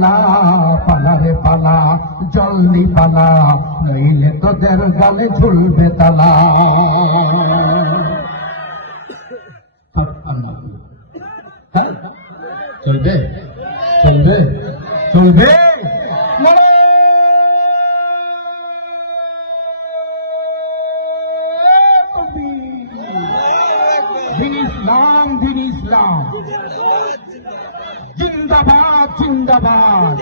পালা পালা রে পালা, জলদি পালা, নইলে তোদের গালে ঝুলবে তালা। চলবে চলবে চলবে। দিন ইসলাম, দিন ইসলাম, জিন্দাবাদ জিন্দাবাদ।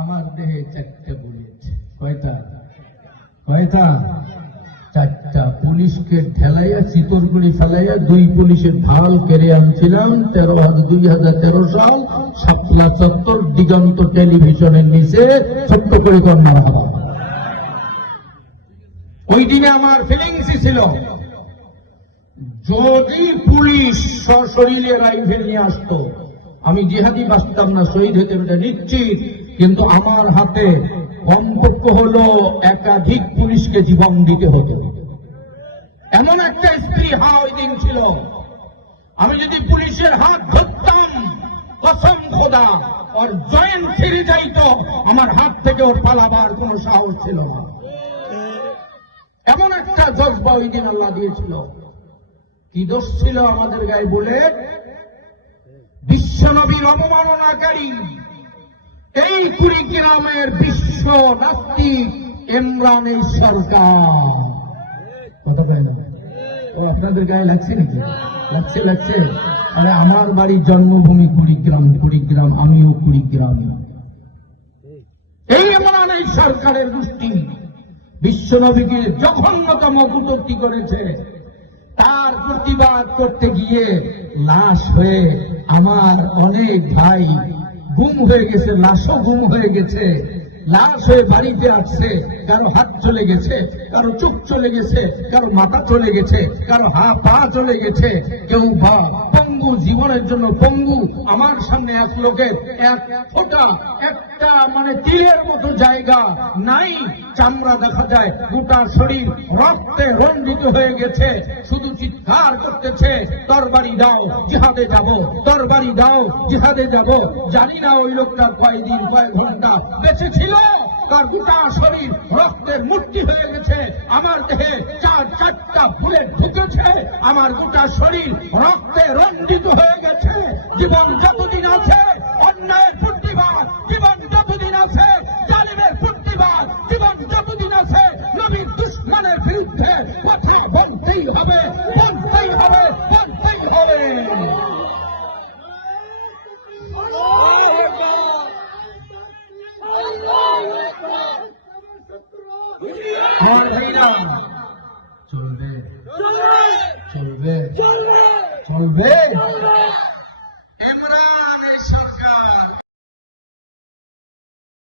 আমার দেহে চারটে বুলেট। কয়টা? কয়টা? চারটা। পুলিশকে ঠেলাইয়া চিতরগুড়ি ফেলাইয়া 2 পুলিশের ঢাল কেড়ে আনছিলাম 2013 সাল শাপলা চত্বর দিগন্ত টেলিভিশনের নিচে ছোট্ট করে কন্যা হাওয়া। ওই দিনে আমার ফিলিংসই ছিল, যদি পুলিশ সশরীরে রাইফেল নিয়ে আসতো আমি জিহাদি বাঁচতাম না, শহীদ হতে নিশ্চিত। কিন্তু আমার হাতে কমপক্ষ হলো একাধিক পুলিশকে জীবন দিতে হতো। এমন একটা স্পৃহা ওই দিন ছিল, আমি যদি পুলিশের হাত ধরতাম কসম খোদা ওর জয়েন ছিঁড়ে যাইত, আমার হাত থেকে ওর পালাবার কোন সাহস ছিল না। এমন একটা জজবা ওই দিন আল্লাহ দিয়েছিল। কি দোষ ছিল আমাদের গায়ে বলে? বিশ্বনবীর অবমাননাকারী এই কুড়িগ্রামের বিশ্ব নাস্তিক ইমরানের সরকার। কথা কয় না? আপনাদের গায়ে লাগছে নাকি? লাগছে লাগছে। আরে আমার বাড়ির জন্মভূমি কুড়িগ্রাম, কুড়িগ্রাম, আমিও কুড়িগ্রাম। এই ইমরানের সরকারের গোষ্ঠী বিশ্বনবীকে জঘন্যতম কটূক্তি করেছে। তার প্রতিবাদ করতে গিয়ে লাশ হয়ে আমার অনেক ভাই গুম হয়ে গেছে, লাশও গুম হয়ে গেছে। লাশ হয়ে বাড়িতে আসছে, কারো হাত চলে গেছে, কারো চোখ চলে গেছে, কারো মাথা চলে গেছে, কারো পা চলে গেছে, কেউ পঙ্গু, জীবনের জন্য পঙ্গু। আমার সামনে এক লোকের এক ফোঁটা, একটা মানে তীরের মতো জায়গা নাই, চামড়া দেখা যায়, গোটা শরীর রক্তে রঞ্জিত হয়ে গেছে, শুধু চিৎকার করতেছে, তরবারি দাও জিহাদে যাব, তরবারি দাও জিহাদে যাব। জানি না ওই লোকটা কয়দিন কয়েক ঘন্টা বেঁচে ছিল, তার গোটা শরীর রক্তের মূর্তি হয়ে গেছে। আমার দেহে 4-4টা বুলেট ঢুকেছে, আমার গোটা শরীর রক্তে রঞ্জিত হয়ে গেছে। জীবন যতদিন আছে অন্যায়ের প্রতিবাদ, জীবন যতদিন আছে জালিমের প্রতিবাদ, জীবন যতদিন আছে নবীর দুশমনের বিরুদ্ধে কথা বলতেই হবে, বলতেই হবে, বলতেই হবে। আমার ভাইরা চলবে চলবে চলবে চলবে।